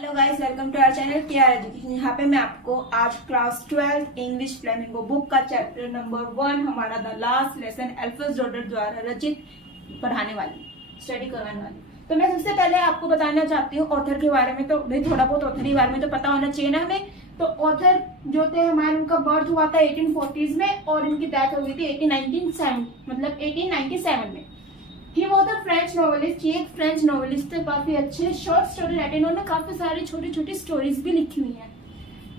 Hello guys, welcome to our channel KR education. यहाँ पे मैं आपको आज क्लास 12 इंग्लिश फ्लेमिंगो बुक का चैप्टर नंबर 1 हमारा द लास्ट लेसन एल्फ्रेड जोडर द्वारा रचित पढ़ाने वाली, स्टडी करवाने वाली। तो मैं सबसे पहले आपको बताना चाहती हूँ ऑथर के बारे में। तो भाई थोड़ा बहुत ऑथर के बारे में तो पता होना चाहिए ना हमें। तो ऑथर जो थे हमारे, उनका बर्थ हुआ था 1840s में और इनकी डेथ हो गई थी 1897 में। ही वो द फ्रेंच नॉवेलिस्ट, ये एक फ्रेंच नॉवेलिस्ट थे, काफी अच्छे शॉर्ट स्टोरी राइटर। इन्होंने काफी सारी छोटी छोटी स्टोरीज भी लिखी हुई हैं।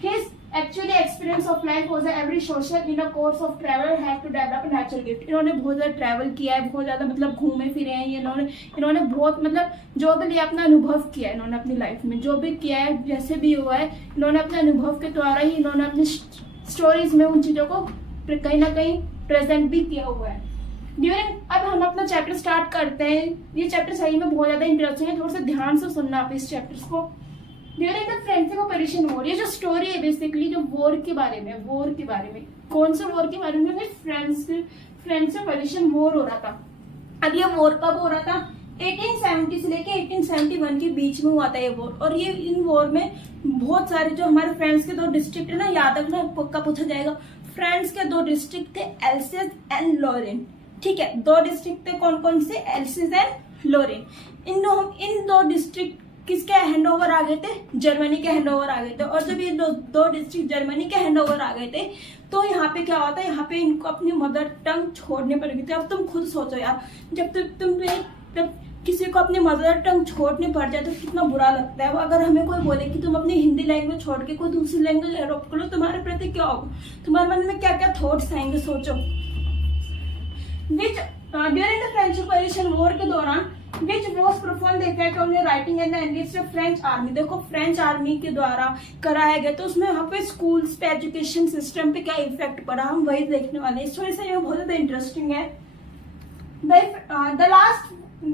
His actually experience of life was that every social in a course of travel had to develop a natural gift। इन्होंने बहुत ज्यादा ट्रैवल किया है, बहुत ज्यादा मतलब घूमे फिरे हैं। इन्होंने बहुत मतलब जो भी लिया अपना अनुभव किया है इन्होंने अपनी लाइफ में, जो भी किया है जैसे भी हुआ है इन्होंने अपने अनुभव के द्वारा ही इन्होंने अपनी स्टोरीज में उन चीजों को कहीं ना कहीं प्रेजेंट भी किया हुआ है। अब हम अपना चैप्टर स्टार्ट करते हैं। ये चैप्टर सही में बहुत ज्यादा इंटरेस्टिंग है, थोड़ा सा ध्यान से सुनना आप इस चैप्टर को। During the French operation war, ये जो स्टोरी है बेसिकली जो वॉर के बारे में, कौन सा वॉर के बारे में? फ्रेंच ऑपरेशन वॉर हो रहा था। अब ये वॉर कब हो रहा था? 1870 से लेके 1871 के बीच में हुआ था ये वॉर। और ये इन वॉर में बहुत सारे जो हमारे फ्रांस के 2 डिस्ट्रिक्ट है ना, याद रखना, पक्का पूछा जाएगा। फ्रांस के 2 डिस्ट्रिक्ट थे, एल्सेस एंड लॉरेन। ठीक है, 2 डिस्ट्रिक्ट थे, कौन कौन से? Alsace and Lorraine. In 2 district किसके हैंडओवर आ गए थे? जर्मनी के हैंडओवर आ गए थे। और जब ये 2 डिस्ट्रिक्ट जर्मनी के हैंडओवर आ गए थे तो यहाँ पे क्या होता है, यहाँ पे इनको अपनी मदर टंग छोड़नी पड़ गई थी। अब तुम खुद सोचो यार, जब जब किसी को अपनी मदर टंग छोड़नी पड़ जाए तो कितना बुरा लगता है। अगर हमें कोई बोले कि तुम अपनी हिंदी लैंग्वेज छोड़ के कोई दूसरी लैंग्वेज अडॉप्ट करो, तुम्हारे प्रति क्या होगा? तुम्हारे मन में क्या क्या थॉट्स आएंगे, सोचो। During the French operation war के दौरान which was profound effect on your writing and the enlist French army. देखो फ्रेंच आर्मी के द्वारा कराया गया, तो उसमें यहाँ पे स्कूल्स पे, एजुकेशन सिस्टम पे क्या इफेक्ट पड़ा, हम वही देखने वाले हैं। इस वजह से ये बहुत ज्यादा इंटरेस्टिंग है।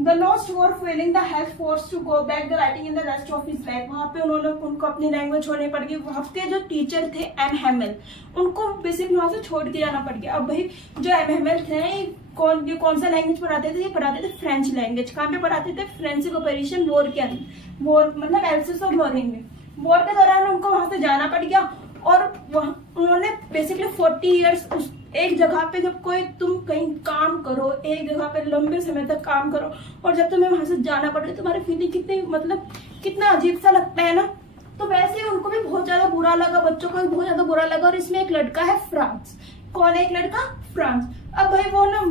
The lost war feeling the health forced to go back the writing in the rest of his life। वहाँ पे उनको अपनी लैंग्वेज छोड़नी पड़ गई। वहाँ के जो टीचर थे एम हेमल, उनको बेसिकली वहाँ से छोड़ के जाना पड़ गया। अब भाई जो एम हेमल थे कौन सा लैंग्वेज पढ़ाते थे? ये पढ़ाते थे फ्रेंच लैंग्वेज। कहाँ पे पढ़ाते थे? फ्रेंच ऑपरेशन वॉर के अंदर, वॉर मतलब एल्सेस और लॉरेन में। वॉर के दौरान उनको वहां से जाना पड़ गया और उन्होंने बेसिकली 40 ईयर्स एक जगह पे, जब कोई तुम कहीं काम करो, एक जगह पे लंबे समय तक काम करो और जब तुम्हें वहां से जाना पड़े, तुम्हारी फीलिंग कितना अजीब सा लगता है ना। तो वैसे ही उनको भी बहुत ज्यादा बुरा लगा, बच्चों को भी बहुत ज्यादा बुरा लगा। और इसमें एक लड़का है फ्रांस। कौन है एक लड़का? फ्रांस। अब भाई वो ना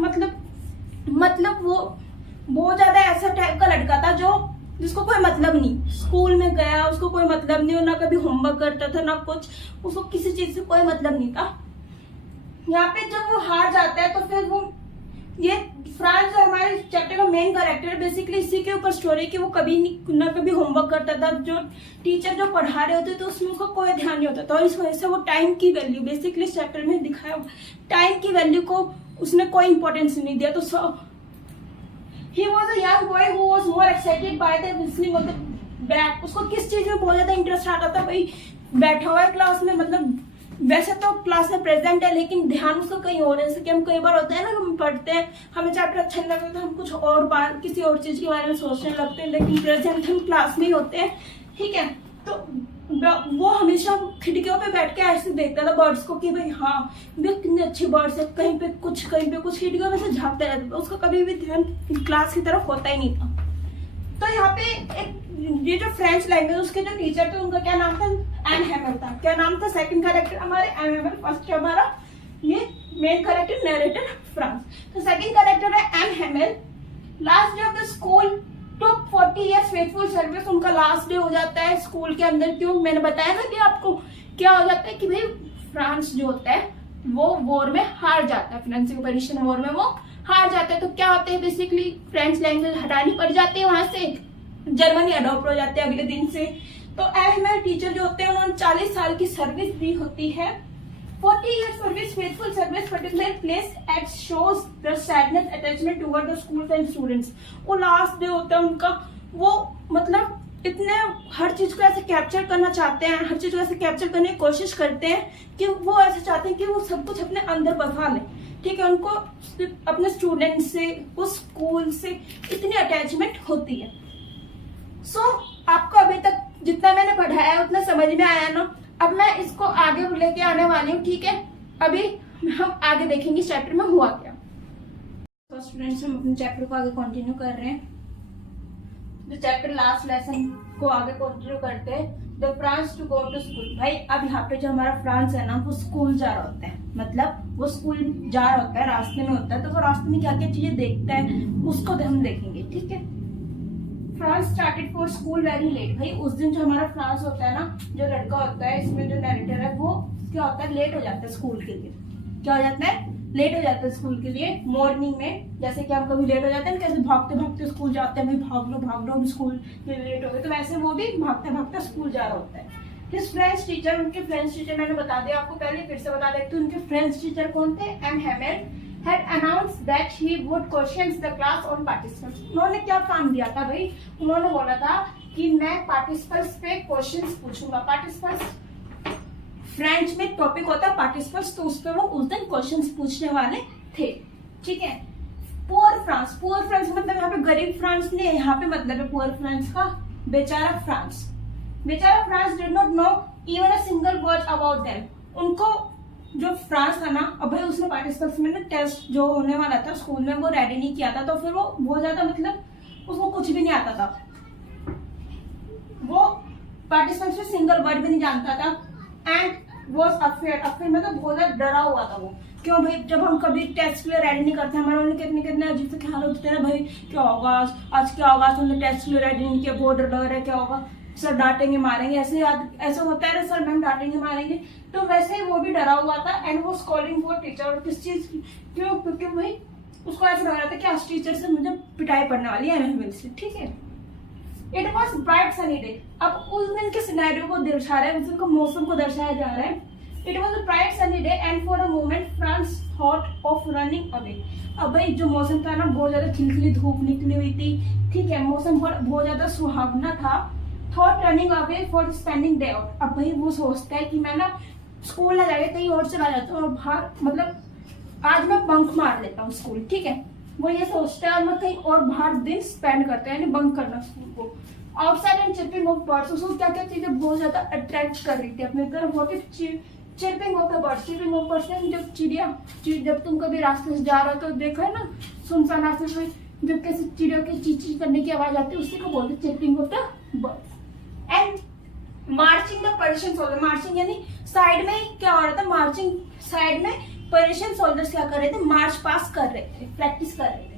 मतलब वो बहुत ज्यादा ऐसा टाइप का लड़का था जिसको कोई मतलब नहीं, स्कूल में गया उसको कोई मतलब नहीं, और ना कभी होमवर्क करता था ना कुछ, उसको किसी चीज से कोई मतलब नहीं था। यहाँ पे जब वो हार जाता है तो फिर वो, ये फ्रांस जो हमारे चैप्टर का मेन कैरेक्टर है, बेसिकली इसी के ऊपर स्टोरी कि वो कभी ना कभी होमवर्क करता था। जो टीचर जो पढ़ा रहे होते तो उसमें उसका कोई ध्यान नहीं होता था। और इस वजह से वो टाइम की वैल्यू, बेसिकली इस चैप्टर में दिखाया टाइम की वैल्यू को उसने कोई इंपॉर्टेंस नहीं दिया। तो he was a young boy who was more excited by the listening of the back। उसको किस चीज में बहुत ज्यादा इंटरेस्ट आता था? भाई बैठा हुआ है क्लास में, मतलब वैसे तो क्लास में प्रेजेंट है लेकिन ध्यान उसको कहीं और है। जैसे कि हम कई बार होता है ना, हम पढ़ते हैं, हमें चैप्टर अच्छा नहीं लगता तो हम कुछ और बात, किसी और चीज के बारे में सोचने लगते हैं, लेकिन प्रेजेंट हम क्लास में ही होते हैं। ठीक है, तो वो हमेशा खिड़कियों पे बैठ के ऐसे देखता था बर्ड्स को कि भाई हाँ कितनी अच्छी बर्ड्स है, कहीं पे कुछ खिड़कियों में से झांकता रहता था। उसका कभी भी ध्यान क्लास की तरफ होता ही नहीं था। तो यहाँ पे ये जो फ्रेंच लैंग्वेज, उसके जो टीचर थे उनका क्या नाम था? एम हेमल था। क्या नाम था? सेकंड कैरेक्टर हमारे एम हेमल, फर्स्ट हमारा ये मेन कैरेक्टर नरेटर फ्रांस। तो सेकंड कैरेक्टर है M Hamel. Last day of the school took 40 years faithful service. उनका लास्ट डे हो जाता है स्कूल के अंदर। क्यों? मैंने बताया ना कि आपको क्या हो जाता है कि भाई फ्रांस जो होता है वो वॉर में हार जाता है, फ्रेंच ऑपरेशन वॉर में वो हार जाता है। तो क्या होता है, बेसिकली फ्रेंच लैंग्वेज हटानी पड़ जाती है, वहां से जर्मनी अडॉप्ट हो जाते हैं अगले दिन से। तो एम टीचर जो होते हैं उन्होंने 40 साल की सर्विस दी होती है। 40 years service, faithful service, particular place at shows the sadness attachment toward the schools and students। वो लास्ट डे होता है उनका, वो मतलब इतने हर चीज को ऐसे कैप्चर करना चाहते हैं, हर चीज को ऐसे कैप्चर करने की कोशिश करते हैं कि वो ऐसे चाहते हैं कि वो सब कुछ अपने अंदर बसा लें। ठीक है, उनको अपने स्टूडेंट से, उस स्कूल से इतनी अटैचमेंट होती है। सो आपको अभी तक जितना मैंने पढ़ाया उतना समझ में आया ना, अब मैं इसको आगे लेके आने वाली हूँ, ठीक है। अभी हम आगे देखेंगे इस चैप्टर में हुआ क्या। तो स्टूडेंट्स, हम अपने चैप्टर को आगे कंटिन्यू कर रहे हैं। जो चैप्टर लास्ट लेसन को आगे कंटिन्यू करते हैं, the France to go to school. भाई अब यहाँ पे जो हमारा फ्रांस है ना, वो स्कूल जा रहा होता है, मतलब वो स्कूल जा रहा होता है, रास्ते में होता है, तो वो रास्ते में क्या क्या चीजें देखता है उसको हम देखेंगे, ठीक है। France started for school very late. भाई उस दिन जो हमारा फ्रांस होता है ना, जो लड़का होता है इसमें, जो नैरेटर है, वो क्या होता है, लेट हो जाता है स्कूल के लिए। क्या हो जाता है, लेट हो जाता है स्कूल के लिए मॉर्निंग में। जैसे कि हम कभी लेट हो जाते हैं, कैसे भागते भागते स्कूल जाते हैं, भाई भाग लो हम स्कूल में लेट हो गए, तो वैसे वो भी भागते भागते स्कूल जा रहा होता है। हिज फ्रेंच टीचर, उनके फ्रेंच टीचर मैंने बता दिया आपको पहले, फिर से बता देती हूँ। उनके फ्रेंच टीचर कौन थे, M Hamel had announced that he would question the class on participants। उन्होंने क्या काम दिया था भाई, उन्होंने बोला था कि मैं पार्टिसिपल्स पे क्वेश्चंस पूछूंगा। पार्टिसिपल्स फ्रेंच में टॉपिक होता है पार्टिसिपल्स, तो उस पर वो उस दिन क्वेश्चंस पूछने वाले थे, ठीक है। पुअर फ्रांस, पुअर फ्रांस मतलब यहाँ पे गरीब फ्रांस नहीं है, यहाँ पे मतलब है पुअर फ्रांस का बेचारा फ्रांस। बेचारा France did not know even a single word about them. उनको जो फ्रांस था ना, अब भाई उसने पार्टिसिपेंट्स में ना टेस्ट जो होने वाला था स्कूल में, वो रेडी नहीं किया था, तो फिर वो बहुत ज्यादा, मतलब उसको कुछ भी नहीं आता था, वो पार्टिसिपेंट्स में सिंगल वर्ड भी नहीं जानता था। एंड वॉज अफेयर, अफेयर मतलब बहुत ज्यादा डरा हुआ था वो। क्यों भाई, जब हम कभी टेस्ट के लिए रेडी नहीं करते, हमारे उन्हें कितने कितने अजीब से ख्याल होते हैं, भाई क्या होगा आज क्या होगा, तुमने टेस्ट के लिए रेडी नहीं किया, बहुत डर लग रहा है, क्या होगा, सर डांटेंगे मारेंगे, ऐसा होता है ना, सर मैम डांटेंगे मारेंगे। तो वैसे ही वो भी डरा हुआ था। एंड वो स्कॉलिंग फॉर टीचर, और किस चीज, क्यों, क्योंकि भाई उसको ऐसा लग रहा था कि आज टीचर से मुझे पिटाई पड़ने वाली है एमएमएल से, ठीक है। It was bright sunny day. अब उस दिन के सिनेरियो को दर्शा रहा है, उस दिन के मौसम को दर्शाया जा रहा है। It was a bright sunny day and for a moment France thought of running away. अब भाई जो मौसम था ना, बहुत ज्यादा खिलखिली धूप निकली हुई थी, ठीक है, मौसम बहुत ज्यादा सुहावना था। Thought running away for spending day out. अब भाई वो सोचता है कि मैं ना स्कूल ना जाके कहीं और चला जाता हूँ और बाहर, मतलब आज मैं बंक मार लेता हूँ स्कूल, ठीक है, वो ये सोचता है, और मैं कहीं और बाहर दिन स्पेंड करता है, यानी बंक करना स्कूल को। Outside and chirping of birds, उसको क्या क्या चीजें बहुत ज्यादा अट्रैक्ट कर रही थी अपने तरफ। What if chirping of the birds, chirping of birds जब चिड़िया, जब तुम कभी रास्ते से जा रहे हो तो देखो है ना, सुनसान रास्ते से जब कैसे चिड़ियों की चीची करने की आवाज आती है, उसी को बोलते chirping of the birds. And marching the Persian soldier, marching यानी साइड में क्या हो रहा था, मार्चिंग साइड में पर्शियन सोल्जर्स क्या कर रहे थे, मार्च पास कर रहे थे, प्रैक्टिस कर रहे थे।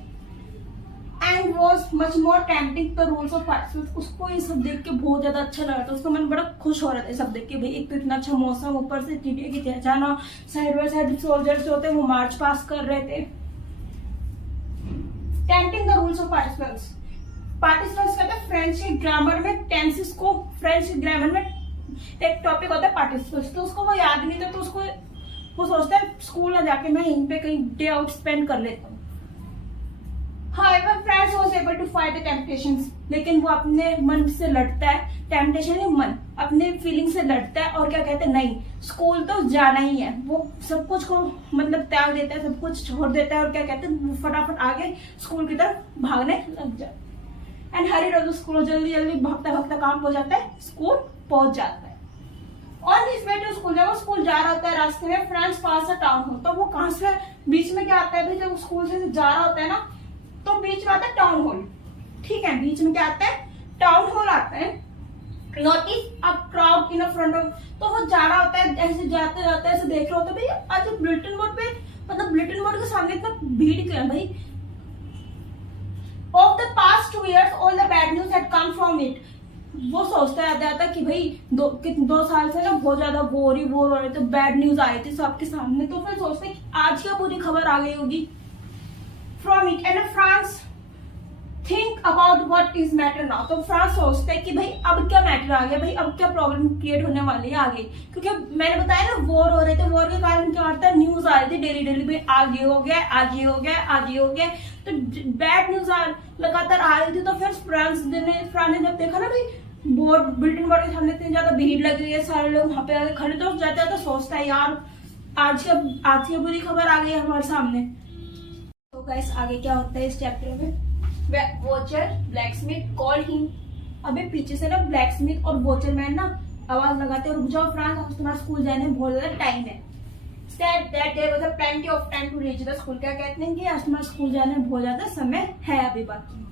And was much more tempting the rules of participants. उसको ये सब देख के बहुत ज्यादा अच्छा लग रहा था, उसका मन बड़ा खुश हो रहा था सब देख के। भाई एक तो इतना अच्छा मौसम, ऊपर से चिड़िया की चहचहाना, साइड बाय साइड सोल्जर्स जो होते हैं वो मार्च पास कर रहे थे। Tempting the rules of participants, participants कहते हैं फ्रेंच के ग्रामर में टेंसेस को, फ्रेंच ग्रामर में एक टॉपिक होता है पार्टिसिपेंट्स, तो उसको वो याद नहीं था, तो उसको वो सोचता है स्कूल ना जाके मैं यहीं पे कहीं डे आउट स्पेंड कर लेता हूँ। However, France was able to fight the temptations, लेकिन वो अपने मन से लड़ता है, टेम्पटेशन है मन, अपने फीलिंग से लड़ता है, और क्या कहते हैं, नहीं स्कूल तो जाना ही है। वो सब कुछ को मतलब त्याग देता है, सब कुछ छोड़ देता है, और क्या कहते हैं, फटाफट आगे स्कूल की तरफ भागने लग जाता है। एंड हरी रोज स्कूल, जल्दी जल्दी भागता भागता काम हो जाता है, स्कूल पहुंच जाता है। On his way to school, जब वो स्कूल जा रहा होता है, रास्ते में फ्रांस पास अ टाउन हो, तो वो कहां से बीच में क्या आता है भाई, जब स्कूल से जा रहा होता है ना, तो बीच में आता है टाउन हॉल, ठीक है, बीच में क्या आता है, टाउन हॉल आता है। Notice a crowd in front of, तो वो जा रहा होता है, ऐसे जाते जाते ऐसे देख रहा होता है, भाई आज बुलेटिन बोर्ड पे, मतलब बुलेटिन बोर्ड के सामने इतना भीड़ क्यों है भाई। Of the past 2 years all the bad news had come from it. वो सोचता आता कि भाई 2 साल से ना बहुत ज्यादा वोर हो रहे थे, बैड न्यूज आए थे सबके सामने, तो फिर सोचते कि आज क्या बुरी खबर आ गई होगी from it. And France think about what is matter now, तो फ्रांस सोचता है कि भाई अब क्या मैटर आ गया, भाई अब क्या प्रॉब्लम क्रिएट होने वाली है आगे, क्योंकि मैंने बताया ना वॉर हो रहे थे, वॉर के कारण क्या होता है, न्यूज आ रही थी डेली डेली, भाई आज ये हो गया, आज ये हो गया, आज ये हो गया, तो बैड न्यूज लगातार आ रही थी। तो फिर फ्रांस ने जब देखा ना भाई बुलेटिन बोर्ड के सामने इतनी ज्यादा भीड़ लगी हुई है, सारे लोग वहां पे आके खड़े, तो जाते जाते सोचता है यार आज की बुरी खबर आ गई है हमारे सामने। तो गाइस आगे क्या होता है इस चैप्टर में, वॉचर ब्लैकस्मिथ कॉल्ड हिम अभी पीछे से ना ब्लैक स्मिथ और वॉचरमैन ना आवाज लगाते हैं, रुक जाओ फ्रांस, आज तुम्हारा स्कूल जाने में बहुत ज्यादा टाइम है। Said that there was a plenty of time to reach the school। क्या कहते हैं कि आज तुम्हारा स्कूल जाने में बहुत ज्यादा समय है अभी बाकी।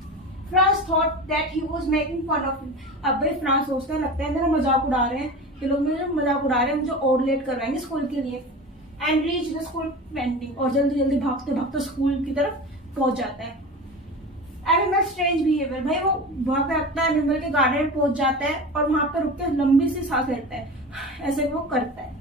France thought that he was making fun of him। अब भाई फ्रांस सोचता है लगता है मेरा मजाक उड़ा रहे हैं, ये लोग मेरा मजाक उड़ा रहे हैं, मुझे और लेट करवाएंगे स्कूल के लिए। And reach the school painting, और जल्दी जल्दी भागते भागते स्कूल की तरफ पहुंच जाता है। एनिमल स्ट्रेंज बिहेवियर, भाई वो भागता भागता एनिमल के गार्डन में पहुंच जाता है और वहां पर रुक के लंबी सी सांस लेता है, ऐसे वो करता है।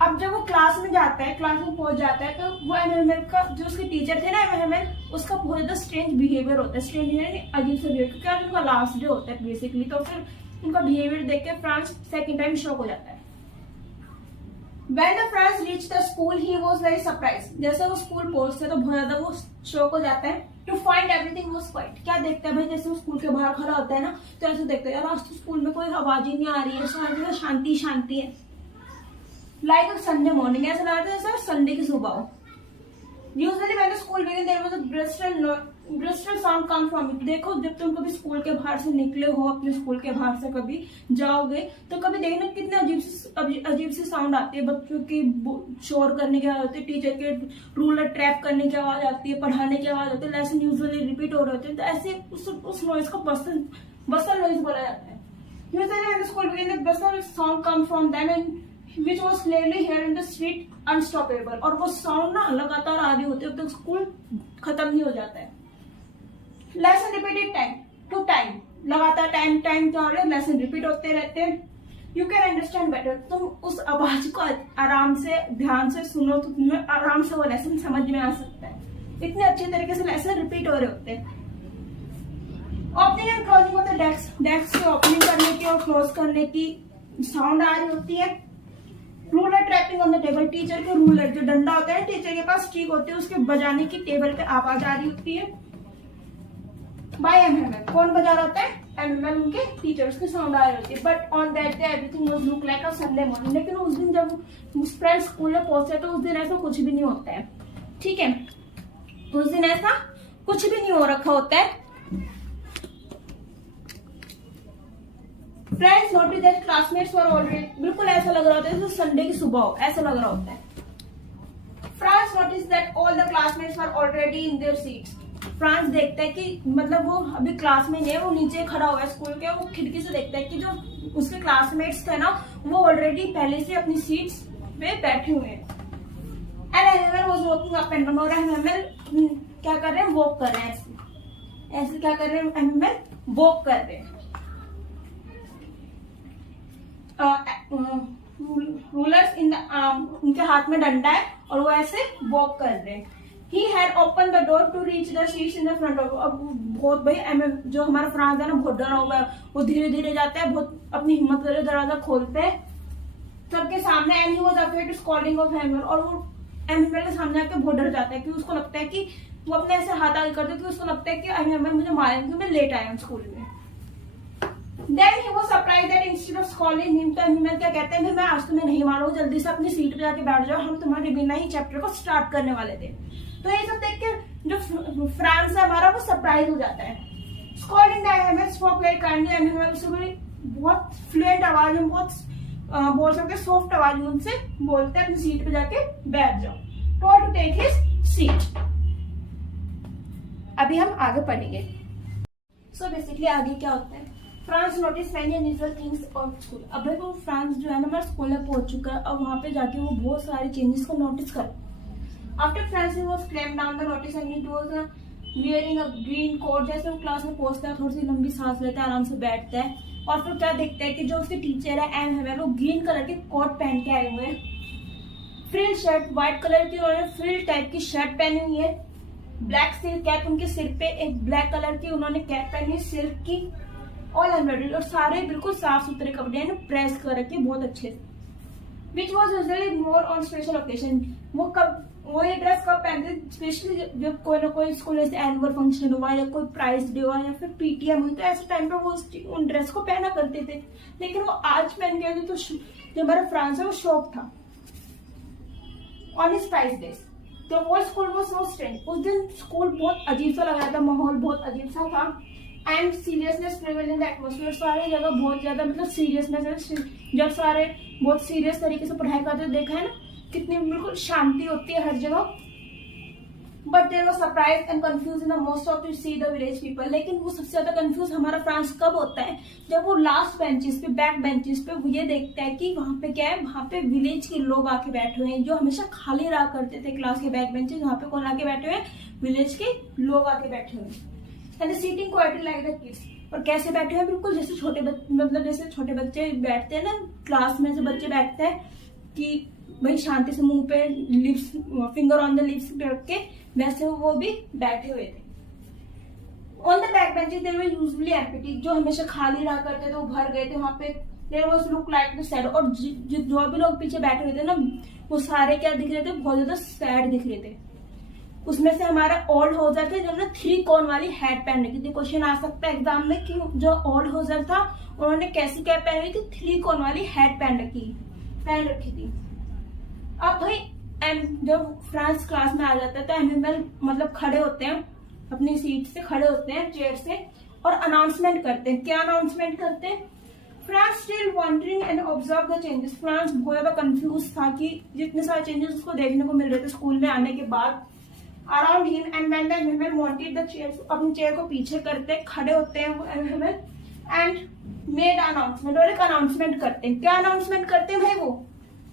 अब जब वो क्लास में जाता है, क्लास में पहुंच जाता है, तो वो एमएमएल का जो उसके टीचर थे ना एमएमएल, उसका बहुत ज्यादा स्ट्रेंज बिहेवियर होता है। स्ट्रेंज यानी अजीब सा बिहेवियर, क्योंकि आज उनका लास्ट डे होता है बेसिकली, तो फिर उनका बिहेवियर देख के फ्रांस सेकंड टाइम शॉक हो जाता है। When the France reached the school, he was very surprised। जैसे वो स्कूल पहुंचते हैं तो बहुत ज्यादा वो शॉक हो जाता है। To find everything was quiet। क्या देखता है भाई, जैसे वो स्कूल के बाहर खड़ा होता है ना, तो ऐसे देखते हैं यार आज तो स्कूल में कोई आवाज ही नहीं आ रही है, सारी जगह शांति शांति है। लाइक अ संडे मॉर्निंग, ऐसा लग रहा है जैसे संडे की सुबह हो। Usually when the school begin there was a bristle sound come from it. देखो जब तुम कभी स्कूल के बाहर से निकले हो, अपने स्कूल के बाहर से कभी जाओगे, तो कभी देखना कितने अजीब सी साउंड आती है। बच्चों की शोर करने की आवाज आती है, टीचर के रूलर ट्रैप करने की आवाज आती है, पढ़ाने की आवाज आती है, लेसन यूजुअली रिपीट हो रहे होते हैं, तो ऐसे उस नॉइज को बसल नॉइज बोला जाता है। Usually when the school begin the Bansal sound come from them and which was clearly here in the street unstoppable। और वो साउंड ना लगातार आ रही होती है, तब तक स्कूल खत्म नहीं हो जाता है। Lesson repeated time to time, लगातार टाइम क्या हो रहा है, लेसन रिपीट होते रहते हैं। यू कैन अंडरस्टैंड बेटर, तुम उस आवाज को आराम से ध्यान से सुनो तो तुम्हें आराम से वो लेसन समझ में आ सकता है। इतने अच्छे तरीके से लेसन रिपीट हो रहे होते हैं। ओपनिंग एंड क्लोजिंग होते हैं डेस्क से ओपनिंग करने की और क्लोज करने की साउंड आ रही होती है। Ruler trapping on the table, teacher के रूलर जो डंडा होता है टीचर के पास स्टिक होती है, उसके बजाने की टेबल पे आवाज आ रही होती है। बाय एमएमएल, कौन बजा रहा होता है, एमएमएल, उनके टीचर्स की साउंड आ रही होती है। But on that day everything was look like a Sunday morning. लेकिन उस दिन जब फ्रेंड्स स्कूल में पहुंचे तो उस दिन ऐसा कुछ भी नहीं होता है, ठीक है, उस दिन ऐसा कुछ भी नहीं हो रखा होता है। Friends notice that classmates were already, बिल्कुल ऐसा लग रहा होता है जैसे संडे की सुबह हो, ऐसा लग रहा होता है। France notice that all the classmates were already in their seats. France देखता है कि मतलब वो अभी क्लास में नहीं है, वो नीचे खड़ा हुआ है स्कूल के, वो खिड़की से देखता है कि जो उसके क्लासमेट्स थे ना वो ऑलरेडी पहले से अपनी सीट्स पे बैठे हुए हैं। And MML was walking up and down, और एमएमएल क्या कर रहे हैं, वॉक कर रहे हैं, ऐसे क्या कर रहे हैं, एमएमएल वॉक कर रहे हैं। रूलर्स इन उनके हाथ में डंडा है और वो ऐसे वॉक कर रहे हैं। He had open the door to reach the seats in the front of. अब बहुत भाई जो हमारा फ्रांस है ना बहुत डरा हुआ है, वो धीरे धीरे जाता है, बहुत अपनी हिम्मत करके दरवाजा खोलते हैं सबके सामने। And he was afraid scolding of MML, और वो एमएमएल के सामने आके बहुत डर जाता है कि उसको लगता है कि वो अपने ऐसे हाथ आगे करते कि उसको लगता है कि एमएमएल मुझे मारेंगे, मैं लेट आया हूँ स्कूल में। Then he was surprised that instead of scolding him, तो एमएमएल क्या कहते हैं, मैं आज तुम्हें नहीं मारूंगा, जल्दी से अपनी सीट पे जाके बैठ जाओ, हम तुम्हारे बिना ही चैप्टर को स्टार्ट करने वाले थे। तो ये सब देख के जो फ्रांस है हमारा वो सरप्राइज हो जाता है। Scolding the MML spoke very kindly, MML उससे बड़ी बहुत फ्लुएंट आवाज में, बहुत बोल सकते सॉफ्ट आवाज में उनसे बोलते हैं अपनी सीट पे जाके बैठ जाओ। Told to take his seat. अभी हम आगे पढ़ेंगे। सो बेसिकली आगे क्या होता है, France notice many unusual things of school. अब वो फ्रांस जो है ना हमारे स्कूल में पहुंच चुका है, और वहां पे जाके वो बहुत सारे चेंजेस को नोटिस कर। After France was claim down the notice and it was wearing a green coat. जैसे वो क्लास में पहुंचता है थोड़ी सी लंबी सांस लेता है, आराम से बैठता है, और फिर क्या देखता है कि जो उसके टीचर है एमएमएल, वो ग्रीन कलर के कोट पहन के आए हुए हैं, फ्रिल शर्ट, व्हाइट कलर की उन्होंने फ्रिल टाइप की शर्ट पहनी हुई है, ब्लैक सिल्क कैप, उनके सिर पे एक ब्लैक कलर की उन्होंने कैप पहनी है सिल्क की, ऑल एम्ब्रॉयडरी, और सारे बिल्कुल साफ सुथरे कपड़े हैं, प्रेस कर रखे बहुत अच्छे से। Which was usually more on special occasion. वो ये ड्रेस कब पहनते, स्पेशली जब कोई ना कोई स्कूल ऐसे एनुअल फंक्शन हुआ या कोई प्राइज डे हुआ या फिर पीटीएम हुई, तो ऐसे टाइम पे वो उन ड्रेस को पहना करते थे। लेकिन वो आज पहन के तो जो हमारा फ्रांस है वो शॉक था ऑन हिज प्राइज डेज। तो वो स्कूल वो सो स्ट्रेंज, उस दिन स्कूल बहुत अजीब सा लग रहा था, माहौल बहुत अजीब सा था। And seriousness prevail in the atmosphere. सारी जगह बहुत ज्यादा मतलब सीरियसनेस है, जब सारे बहुत सीरियस तरीके से पढ़ाई करते देखा है ना, कितनी बिल्कुल शांति होती है हर जगह। But there was surprise and confuse in the most of to see the village people. लेकिन वो सबसे ज्यादा कंफ्यूज हमारा फ्रांस कब होता है, जब वो लास्ट बेंचेस पे, बैक बेंचेस पे वो ये देखता है कि वहां पे क्या है, वहां पे विलेज के लोग आके बैठे हुए हैं, जो हमेशा खाली रहा करते थे क्लास के बैक बेंचेस, वहां पे कौन आके बैठे हुए हैं, विलेज के लोग आके बैठे हुए हैं। And sitting quietly like the kids. और कैसे बैठे हैं, बिल्कुल जैसे छोटे मतलब जैसे छोटे बच्चे बैठते हैं ना, क्लास में से बच्चे बैठते हैं कि भाई शांति से मुंह पे lips, finger on the lips रख के, वैसे वो भी बैठे हुए थे। On the back benches there were usually empty. जो हमेशा खाली रहा करते थे वो भर गए थे वहां पे। There was look like the sad. और जो भी लोग पीछे बैठे हुए थे ना, वो सारे क्या दिख रहे थे, बहुत ज्यादा सैड दिख रहे थे। उसमें से हमारा ओल्ड होजर थे, जिन्होंने 3 कोन वाली हैट पहन रखी थी। क्वेश्चन आ सकता है एग्जाम में कि जो ओल्ड होजर था उन्होंने कैसी कैप पहन रखी थी, 3 कोन वाली हैट पहन रखी थी। अब भाई जब फ्रांस क्लास में आ जाता है तो एनिमल मतलब खड़े होते हैं, अपनी सीट से खड़े होते हैं, चेयर से, और अनाउंसमेंट करते हैं। क्या अनाउंसमेंट करते हैं, France still wondering and observe the changes. France बहुत ज्यादा कंफ्यूज था कि जितने सारे चेंजेस उसको देखने को मिल रहे थे स्कूल में आने के बाद around him, and when the animal wanted the chair, अपनी चेयर को पीछे करते खड़े होते हैं वो एनिमल, एंड मेड अनाउंसमेंट, और एक अनाउंसमेंट करते हैं। क्या अनाउंसमेंट करते हैं भाई वो,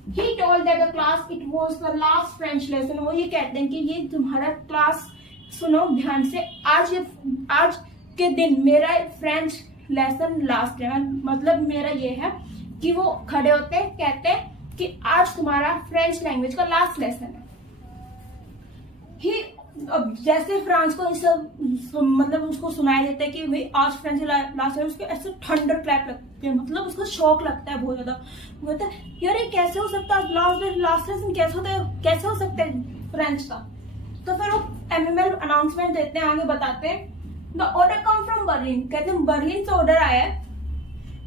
He told that the class it was the last French lesson। वो ये कहते हैं कि ये तुम्हारा क्लास सुनो ध्यान से, आज के दिन मेरा फ्रेंच लेसन लास्ट है। मतलब मेरा ये है कि वो खड़े होते हैं, कहते हैं कि आज तुम्हारा फ्रेंच लैंग्वेज का लास्ट लेसन है। अब जैसे फ्रांस को सब मतलब उसको सुनाई देता है कि भाई आज फ्रेंच लास्ट है, उसको ऐसे थंडर क्लैप लगती है, मतलब उसको शौक लगता है बहुत ज्यादा। वो कहता है यार ये कैसे हो सकता है, लास्ट लेसन कैसे हो सकता है फ्रेंच का। तो फिर वो एमएमएल अनाउंसमेंट देते हैं, आगे बताते हैं the order come from Berlin. कहते हैं बर्लिन से ऑर्डर आया है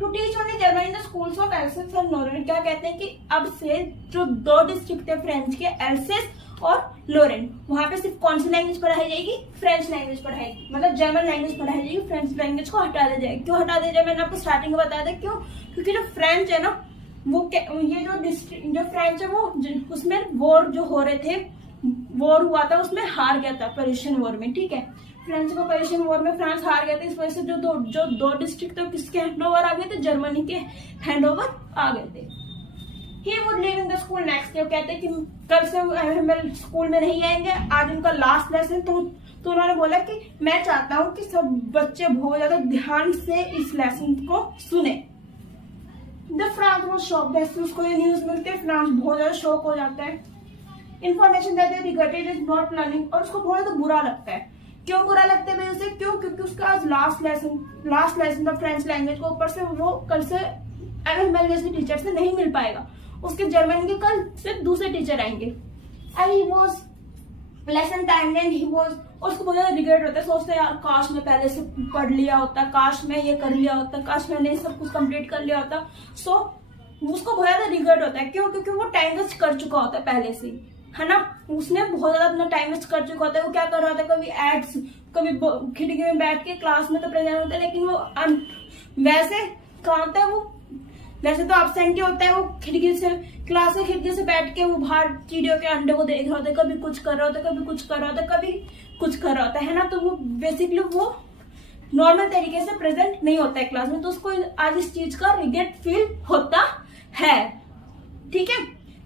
to teach only German in the schools of Alsace and Lorraine. क्या कहते हैं कि अब से जो 2 डिस्ट्रिक्ट है फ्रेंच के, एल्सेस और लोरेन, वहां पे सिर्फ कौन सी लैंग्वेज पढ़ाई जाएगी, फ्रेंच लैंग्वेज पढ़ाएगी, मतलब जर्मन लैंग्वेज पढ़ाई जाएगी, फ्रेंच लैंग्वेज को हटा दिया जाएगा। क्यों हटा दिया जाए, मैंने आपको स्टार्टिंग में बताया था क्यों, क्योंकि जो फ्रेंच है ना, वो ये जो फ्रेंच है वो उसमें वॉर जो हो रहे थे, वॉर हुआ था उसमें हार गया था, पर्शियन वॉर में, ठीक है। फ्रेंच को पर्शियन वॉर में फ्रांस हार गया था, इस वजह से जो दो डिस्ट्रिक्ट तो किसके हैंडओवर आ गए थे, जर्मनी के हैंडओवर आ गए थे। He would leave in the school next day। कहते हैं कि कल से हम स्कूल में नहीं आएंगे, आज उनका लास्ट लेसन। तो उन्होंने बोला कि मैं चाहता हूँ कि सब बच्चे बहुत ज्यादा ध्यान से इस लेसन को सुने। The France was shocked। जैसे उसको ये न्यूज मिलती है, फ्रांस बहुत ज्यादा शॉक हो जाता है। Information that they regretted is not learning. और उसको बहुत ज्यादा बुरा लगता है। क्यों बुरा लगता है भाई उसे, क्यों, क्योंकि उसका आज लास्ट लेसन था फ्रेंच लैंग्वेज को, ऊपर से वो कल से एमएल जैसे टीचर से नहीं मिल पाएगा, उसके जर्मन के कल से दूसरे टीचर आएंगे। And he was lesson time and he was, उसको बहुत ज्यादा रिग्रेट होता है, सोचते हैं यार काश मैं पहले से पढ़ लिया होता, काश मैं ये कर लिया होता, काश मैंने सब कुछ कंप्लीट कर लिया होता। सो उसको बहुत ज्यादा रिग्रेट होता है। क्यों, क्योंकि वो टाइम वेस्ट कर चुका होता है पहले से, है ना। उसने बहुत ज्यादा अपना टाइम वेस्ट कर चुका होता है। वो क्या कर रहा होता है, कभी एड्स, कभी खिड़की में बैठ के, क्लास में तो प्रेजेंट होता है, लेकिन वो वैसे कहाँ होता है, वो वैसे तो एब्सेंट ही होता है। वो खिड़की से, क्लास की खिड़की से बैठ के वो बाहर चिड़ियों के अंडे को देख रहा होता है, कभी कुछ कर रहा होता है, कभी कुछ कर रहा होता है, कभी कुछ कर रहा होता है ना। तो वो बेसिकली वो नॉर्मल तरीके से प्रेजेंट नहीं होता है क्लास में, तो उसको आज इस चीज का रिग्रेट फील होता है, ठीक है।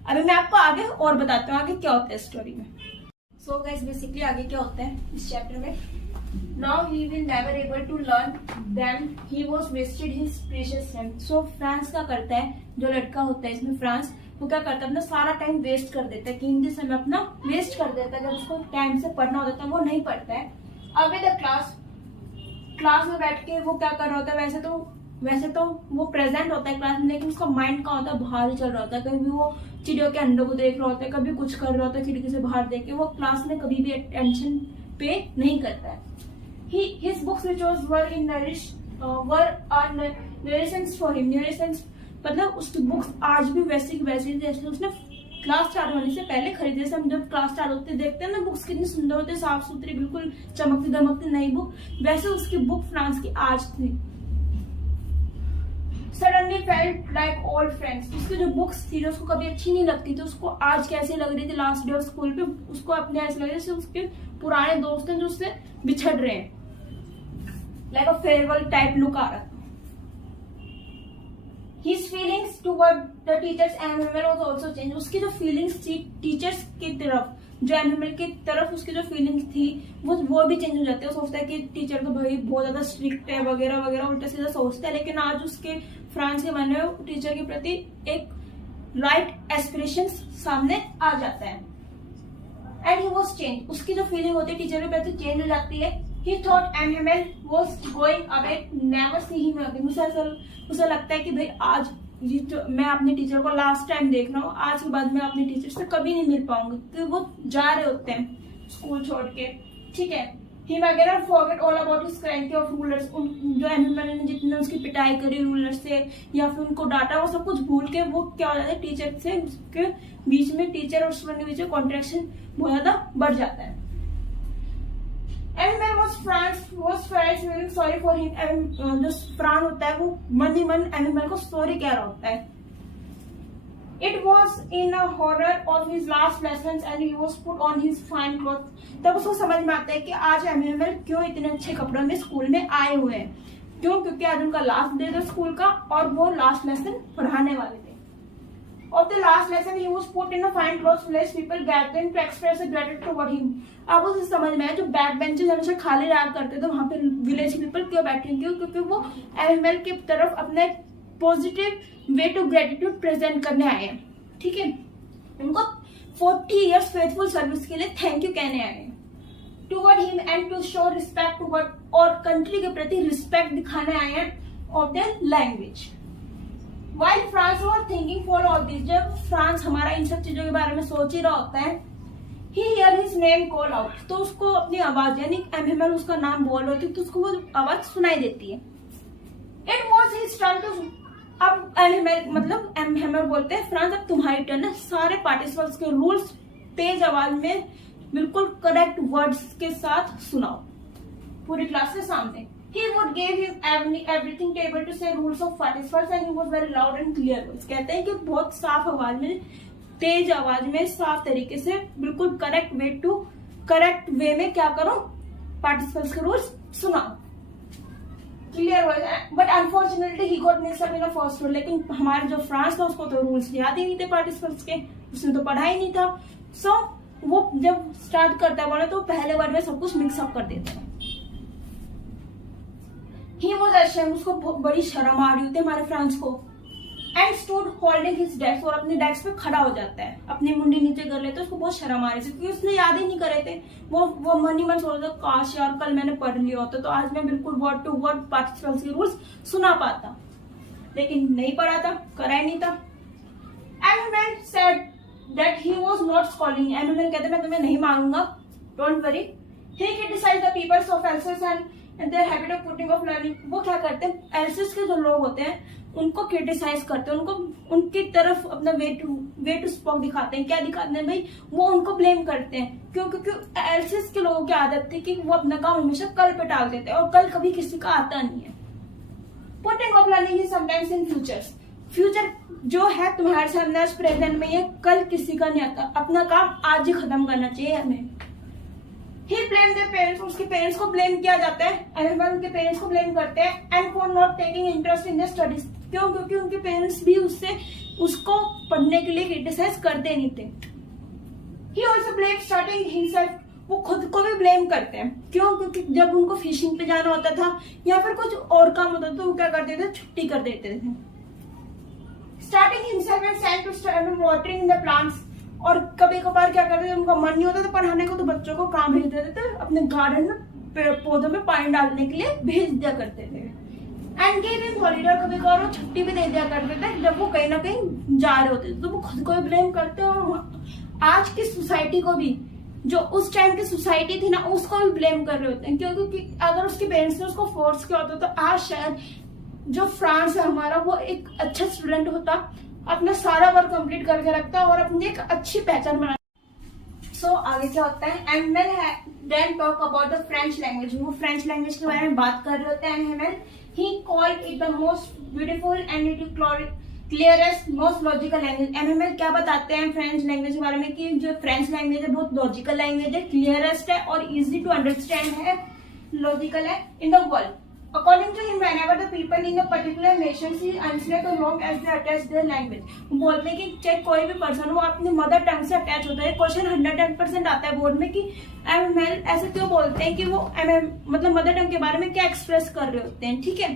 अभी मैं आपको आगे और बताता हूँ आगे क्या होता है स्टोरी में। सो गाइस बेसिकली आगे क्या होता है इस चैप्टर में, Now he will never able to learn, then he was wasted his precious time। So France क्या करता है, जो लड़का होता है इसमें फ्रांस, वो क्या करता है, अपना सारा टाइम वेस्ट कर देता है, कीमती समय अपना वेस्ट कर देता है। जब उसको टाइम से पढ़ना होता है वो नहीं पढ़ता है। अब द क्लास में बैठ के वो क्या कर रहा होता है, वैसे तो वो प्रेजेंट होता है क्लास में, लेकिन उसका माइंड कहाँ होता है, बाहर ही चल रहा होता है। कभी वो चिड़ियों के अंडों को देख रहा होता है, कभी कुछ कर रहा होता है खिड़की से बाहर देख के। वो क्लास में कभी भी अटेंशन पे नहीं करता है। His books which were in narrations for him। narrations मतलब उसकी बुक्स आज भी वैसी की वैसी जैसे उसने क्लास स्टार्ट होने से पहले खरीदे। जैसे हम जब क्लास स्टार्ट होते देखते हैं ना बुक्स कितनी सुंदर होती है, साफ सुथरी, बिल्कुल चमकती दमकती नई बुक, वैसे उसकी बुक फ्रांस की आज थी। Suddenly felt like old friends, उसकी जो बुक्स थी जो उसको कभी अच्छी नहीं लगती थी, उसको आज कैसे लग रही थी लास्ट डे ऑफ स्कूल पे, उसको अपने ऐसे लग रही थी उसके पुराने दोस्त हैं जो उससे बिछड़ रहे हैं, like a farewell type look आ रहा था। His feelings toward the teachers and MML was also changed. उसकी जो फीलिंग्स थी टीचर्स की तरफ, जो MML की तरफ उसकी जो फीलिंग्स थी वो भी चेंज हो जाती है। वो सोचता है कि टीचर तो भाई बहुत ज्यादा स्ट्रिक्ट है वगैरह वगैरह, उल्टा सीधा सोचता है। लेकिन आज उसके फ्रांस के मन में टीचर के प्रति एक राइट एस्पिरेशन सामने आ जाता है। एंड ही वॉज चेंज, उसकी जो फीलिंग होती है टीचर के प्रति चेंज हो जाती है। He thought MML was going away, never see him again. उसे लगता है कि भाई आज मैं अपने टीचर को लास्ट टाइम देख रहा हूँ, आज के बाद मैं अपने टीचर से कभी नहीं मिल पाऊंगी, तो वो जा रहे होते हैं स्कूल छोड़ के, ठीक है। He again forget all about his cranky of rulers, जो MML ने जितने उसकी पिटाई करी रूलर से या फिर उनको डांटा, वो सब कुछ भूल के वो क्या हो जाता है टीचर से उसके बीच में, टीचर और स्टूडेंट के बीच में कॉन्ट्रैक्शन बहुत ज्यादा बढ़ जाता है। MML was feeling sorry for him. जो फ्रांस होता है वो मन ही मन MML को सॉरी कह रहा होता है। It was in a horror of his last lessons and he was put on his fine clothes. तब उसको समझ में आता है कि आज MML क्यों इतने अच्छे कपड़ों में स्कूल में आए हुए हैं। क्यों? क्योंकि आज उनका लास्ट डे था स्कूल का और वो लास्ट लेसन पढ़ाने वाले थे। Of the last lesson, he was put in a fine clothes place. People gathered to express a gratitude toward him. अब उसे समझ में आया जो बैक बेंचेस हमेशा खाली रहा करते थे वहां पे विलेज पीपल क्यों बैठे, क्यों? क्योंकि वो MML की तरफ अपने positive way to gratitude present करने आए हैं, ठीक है। उनको 40 इयर्स फेथफुल सर्विस के लिए थैंक यू कहने आए हैं toward him and to show respect toward, और कंट्री के प्रति रिस्पेक्ट दिखाने आए हैं of their language. While France was thinking for all this, जब फ्रांस हमारा इन सब चीजों के बारे में सोच ही रहा होता है, he hear his name call out, तो उसको अपनी आवाज यानी MML उसका नाम बोल रही थी तो उसको वो आवाज सुनाई देती है। It was his turn to, अब MML मतलब MML बोलते हैं फ्रांस अब तुम्हारी टर्न है, सारे पार्टिसिपेंट्स के रूल्स तेज आवाज में बिल्कुल करेक्ट वर्ड्स के साथ सुनाओ पूरी क्लास के सामने। He would give him everything to able to say rules of participants and he was very loud and clear. कहते हैं कि बहुत साफ आवाज में, तेज आवाज में, साफ तरीके से बिल्कुल करेक्ट वे में क्या करो पार्टिसिपेंट्स के रूल्स सुनाओ, clear word. But unfortunately he got mix up in a first rule, लेकिन हमारे जो फ्रांस था उसको तो रूल्स याद ही नहीं थे पार्टिसिपेंट्स के, उसने तो पढ़ा ही नहीं था। सो वो जब स्टार्ट करता है तो पहले वर्ड में सब कुछ मिक्सअप कर देता है। He was ashamed, उसको बड़ी शर्म आ रही होती है हमारे फ्रांस को। And stood holding his desk, और अपने डेस्क पे खड़ा हो जाता है, अपनी मुंडी नीचे कर लेता है, उसको बहुत शर्म आ रही थी क्योंकि उसने याद ही नहीं करे थे। वो मन ही मन सोच रहा था काश यार कल मैंने पढ़ लिया होता तो आज मैं बिल्कुल वर्ड टू वर्ड पार्टिसिपेंट्स के रूल्स सुना पाता, लेकिन नहीं पढ़ा था, करा ही नहीं था। MML said that he was not scolding. MML कहते मैं तुम्हें नहीं मारूंगा, don't worry. He criticized the peoples of Alsace and their habit of putting off learning. वो क्या करते हैं एल्सेस के जो लोग होते हैं उनको क्रिटिसाइज करते हैं, उनको उनकी तरफ अपना वे टू स्पोक दिखाते हैं। क्या दिखाते हैं भाई? वो उनको ब्लेम करते हैं। क्यों? क्योंकि एल्सेस के लोगों की आदत थी कि वो अपना काम हमेशा कल पे टाल देते हैं और कल कभी किसी का आता नहीं है। Putting of learning is sometimes in futures, future जो है तुम्हारे सामने प्रेजेंट में है, कल किसी का नहीं आता, अपना काम आज ही खत्म करना चाहिए हमें। He blamed their parents, उसके पेरेंट्स को ब्लेम किया जाता है, MML उनके पेरेंट्स को ब्लेम करते हैं, and for not taking interest in their studies. क्यों? क्योंकि उनके पेरेंट्स भी उसको पढ़ने के लिए क्रिटिसाइज करते नहीं थे। He also blamed starting himself, वो खुद को भी ब्लेम करते हैं। क्यों? क्योंकि जब उनको फिशिंग पे जाना होता था या फिर कुछ और काम होता था तो वो क्या करते थे, छुट्टी कर देते थे। Starting himself and sent to start watering the plants, और कभी कभार क्या करते थे उनका मन नहीं होता था पढ़ाने को तो बच्चों को काम भेज देते थे, अपने गार्डन में पौधों में पानी डालने के लिए भेज दिया करते थे। एंड गिव हिम हॉलीडे, कभी कभार छुट्टी भी दे दिया करते थे जब वो कहीं ना कहीं जा रहे होते थे, तो वो खुद को भी ब्लेम करते हैं और आज की सोसाइटी को भी, जो उस टाइम की सोसाइटी थी ना, उसको भी ब्लेम कर रहे होते हैं। क्योंकि अगर उसके पेरेंट्स ने उसको फोर्स किया होता तो आज शायद जो फ्रांस है हमारा वो एक अच्छा स्टूडेंट होता अपना सारा वर्क कंप्लीट करके रखता है और अपनी एक अच्छी पहचान बनाता है। सो आगे क्या होता है, ML then talk about the French language. वो फ्रेंच लैंग्वेज के बारे में बात कर रहे होते हैं ML. He called it the most beautiful and it clearest most logical language. ML क्या बताते हैं फ्रेंच लैंग्वेज के बारे में कि जो फ्रेंच लैंग्वेज है बहुत लॉजिकल लैंग्वेज है, क्लियरेस्ट है और इजी टू अंडरस्टैंड है, लॉजिकल है in the world. According to him, whenever the people in a particular nation see unsafe or wrong as they attach their language, बोलते हैं कि चाहे कोई भी पर्सन वो अपने मदर टंग से अटैच होता है। क्वेश्चन 110% आता है बोर्ड में कि एमएल ऐसे क्यों बोलते हैं कि वो मतलब मदर टंग के बारे में क्या एक्सप्रेस कर रहे होते हैं। ठीक है,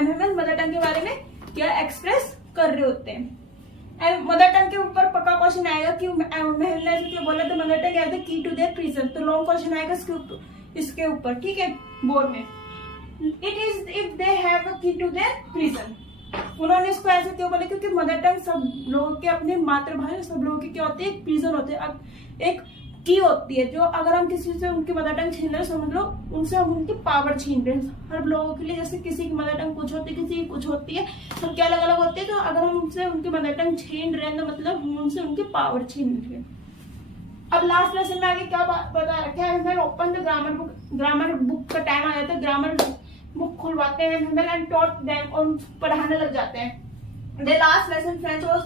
एमएल मदर टंग के बारे में क्या एक्सप्रेस कर रहे होते हैं। मदर टंग के ऊपर पक्का क्वेश्चन आएगा कि एमएल ने क्यों बोला, तो mother tongue as the key to their prison, तो लॉन्ग क्वेश्चन आएगा इसके ऊपर। ठीक है, बोर्ड में it is if they have a key to their prison. उन्होंने इसको ऐसे क्यों बोला, क्योंकि मदर टंग सब लोगों के अपने मातृभाषा सब लोगों की क्या होती है, एक प्रिजन होते हैं, एक की होती है जो अगर हम किसी से उनकी मदर टंग छीन रहे समझ लो उनसे हम उनकी पावर छीन रहे हैं। हर लोगों के लिए जैसे किसी की मदर टंग कुछ होती है, किसी की कुछ होती है, सबके अलग अलग होती है। तो अगर हम उनसे उनकी मदर टंग छीन रहे हैं तो मतलब हम उनसे उनकी पावर छीन रहे हैं। अब लास्ट लेसन में आगे क्या बता रखा है, हमें ओपन द ग्रामर बुक का टाइम आ जाता है, ग्रामर बुक खुलवाते हैं एंड टॉट देम और पढ़ाने लग जाते हैं। The last lesson French was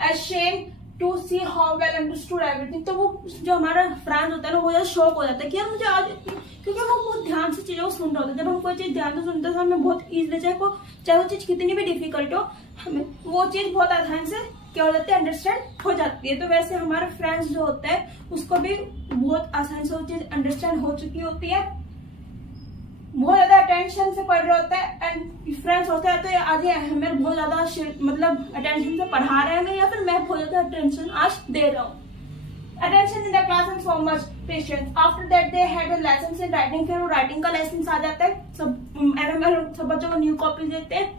ashamed to see how well understood everything। तो वो जो हमारा फ्रेंच होता है ना वो यार शौक हो जाता है कि यार मुझे आज, क्योंकि वो बहुत ध्यान से चीजों को सुन रहे होते हैं। जब हम कोई चीज ध्यान से सुनते हैं तो हमें बहुत इजीली, चाहे वो चीज कितनी भी डिफिकल्ट हो, हमें वो चीज बहुत आसान से क्या हो जाती है, अंडरस्टैंड हो जाती है। तो वैसे हमारा फ्रेंच जो होता है उसको भी बहुत आसानी से वो चीज अंडरस्टैंड हो चुकी होती है, बहुत ज्यादा अटेंशन से पढ़ रहे होता है। एंड फ्रेंड्स होता है तो आगे हमें बहुत ज्यादा मतलब अटेंशन से पढ़ा रहे हैं या फिर मैं बहुत ज्यादा अटेंशन आज दे रहा हूँ। Attention in the class and so much patience. After that they had a lesson in writing. फिर वो राइटिंग का लेसन आ जाता है। सब बच्चों को न्यू कॉपी देते हैं।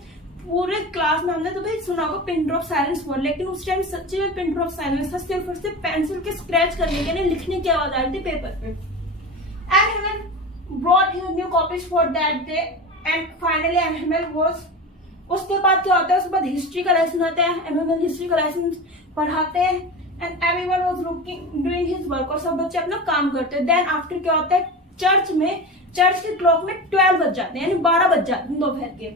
पूरे क्लास में हमने तो भाई सुना होगा पिन ड्रॉप साइलेंस बोल, लेकिन उस टाइम सच्ची में पिन ड्रॉप साइलेंस था, सिर्फ और सिर्फ पेंसिल के स्क्रैच करने के लिए लिखने की आवाज आ रही थी पेपर पे। एंड हमें brought his new copies for that day and finally ML was। उसके बाद क्या होता है, उसके बाद हिस्ट्री का लेसन आता है, ML हिस्ट्री का लेसन पढ़ाते हैं and everyone was looking doing his work और सब बच्चे अपना काम करते हैं। देन आफ्टर क्या होता है, चर्च के क्लॉक में 12 बज जाते हैं, यानी 12 बज जाते हैं दोपहर के।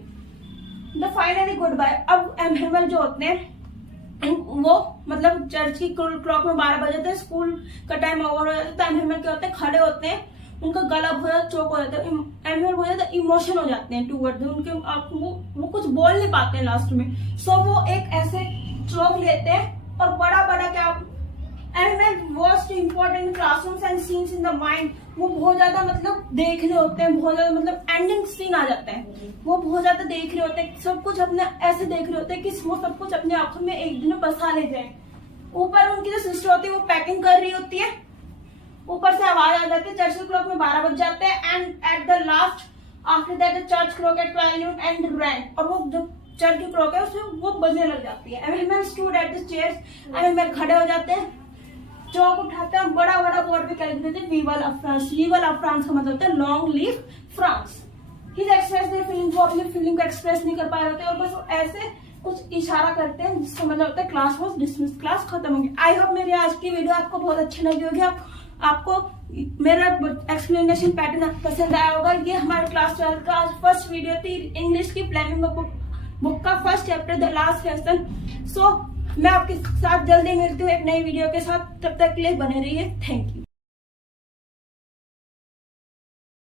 The finally good bye. अब ML जो होते हैं वो मतलब चर्च की क्लॉक में 12 बजे थे, स्कूल का टाइम ओवर हो जाता है। तो ML क्या होते हैं, खड़े होते हैं, उनका गला बहुत ज्यादा चौक हो जाता है, एमएल बहुत ज्यादा इमोशन हो जाते हैं टूवर्ड उनके, वो कुछ बोल नहीं पाते हैं लास्ट में। सो वो एक ऐसे चौक लेते हैं और बड़ा बड़ा क्या ML most important classrooms and scenes in the mind. वो बहुत ज्यादा मतलब देख रहे होते हैं, बहुत ज्यादा मतलब एंडिंग सीन आ जाता है, वो बहुत ज्यादा देख रहे होते हैं, सब कुछ अपने ऐसे देख रहे होते हैं कि वो सब कुछ अपनी आंखों में एक दिन बसा ले जाए। ऊपर उनकी जो सिस्टर होती है वो पैकिंग कर रही होती है, ऊपर से आवाज आ जाती है, चर्च क्लॉक में 12 बज जाते हैं and at the last after that the church clock at 12 noon and rang. और वो जो चर्च की क्लॉक है उसमें वो बजने लग जाती है। ML stood at the chairs, ML खड़े हो जाते हैं, चौक उठाते हैं, बड़ा बड़ा बोर्ड पे क्या लिख देते हैं, weevil of France. Weevil of France का मतलब होता है long live France. His express their feeling, वो अपनी फीलिंग को एक्सप्रेस नहीं कर पा रहे होते और बस ऐसे कुछ इशारा करते हैं जिसका मतलब होता है क्लास वाज डिसमिस, क्लास खत्म हो गई। आई होप मेरी आज की वीडियो आपको बहुत अच्छी लगी होगी, आपको मेरा एक्सप्लेनेशन पैटर्न पसंद आया होगा। ये हमारे क्लास 12 का आज फर्स्ट वीडियो थी इंग्लिश की फ्लेमिंगो बुक का first chapter the last lesson. So मैं आपके साथ जल्दी मिलती हूँ एक नई वीडियो के साथ, तब तक के लिए बने रहिए। Thank you.